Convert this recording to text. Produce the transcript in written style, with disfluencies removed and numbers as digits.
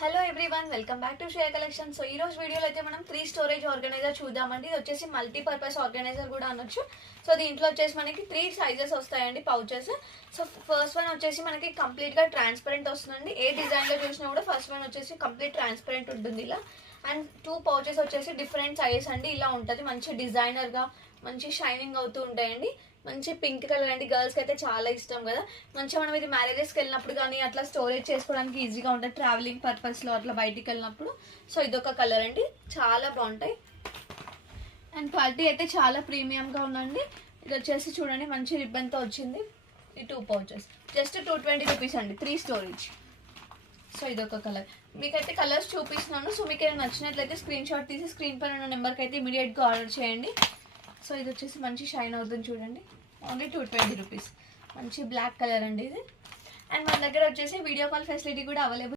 Hello everyone, welcome back to Shreya collection. So ఈ రోజు వీడియోలో అయితే మనం 3 స్టోరేజ్ ఆర్గనైజర్ చూద్దామండి. ఇది వచ్చేసి మల్టీపర్పస్ ఆర్గనైజర్ కూడా అనొచ్చు. సో దీంట్లో వచ్చేసి మనకి 3 సైజెస్ వస్తాయండి పౌచెస్. సో ఫస్ట్ వన్ వచ్చేసి మనకి కంప్లీట్ గా ట్రాన్స్పరెంట్ వస్తుందండి. ఏ డిజైన్ లో చూసినా కూడా ఫస్ట్ వన్ వచ్చేసి కంప్లీట్ ట్రాన్స్పరెంట్ ఉంటుంది ఇలా. అండ్ 2 పౌచెస్ వచ్చేసి డిఫరెంట్ సైజెస్ అండి. ఇలా ఉంటుంది, మంచి డిజైనర్ గా మంచి షైనింగ్ అవుతూ ఉంటాయండి. మంచి పింక్ కలర్ అండి, గర్ల్స్కి అయితే చాలా ఇష్టం కదా. మంచిగా మనం ఇది మ్యారేజెస్కి వెళ్ళినప్పుడు కానీ అట్లా స్టోరేజ్ చేసుకోవడానికి ఈజీగా ఉంటుంది, ట్రావెలింగ్ పర్పస్లో అట్లా బయటికి వెళ్ళినప్పుడు. సో ఇదొక కలర్ అండి, చాలా బాగుంటాయి. అండ్ క్వాలిటీ అయితే చాలా ప్రీమియంగా ఉందండి. ఇది వచ్చేసి చూడండి మంచి రిబ్బన్తో వచ్చింది. ఈ 2 పౌచెస్ జస్ట్ 220 రూపీస్ అండి, 3 స్టోరేజ్. సో ఇదొక కలర్. మీకైతే కలర్స్ చూపిస్తున్నాను. సో మీకు ఏమైనా నచ్చినట్లయితే స్క్రీన్ షాట్ తీసి స్క్రీన్ పైన ఉన్న నెంబర్కి అయితే ఇమీడియట్గా ఆర్డర్ చేయండి. సో ఇది వచ్చేసి మంచి షైన్ అవుతుంది చూడండి, ఓన్లీ 220 రూపీస్. మంచి బ్లాక్ కలర్ అండి ఇది. అండ్ మన దగ్గర వచ్చేసి వీడియో కాల్ ఫెసిలిటీ కూడా అవైలబుల్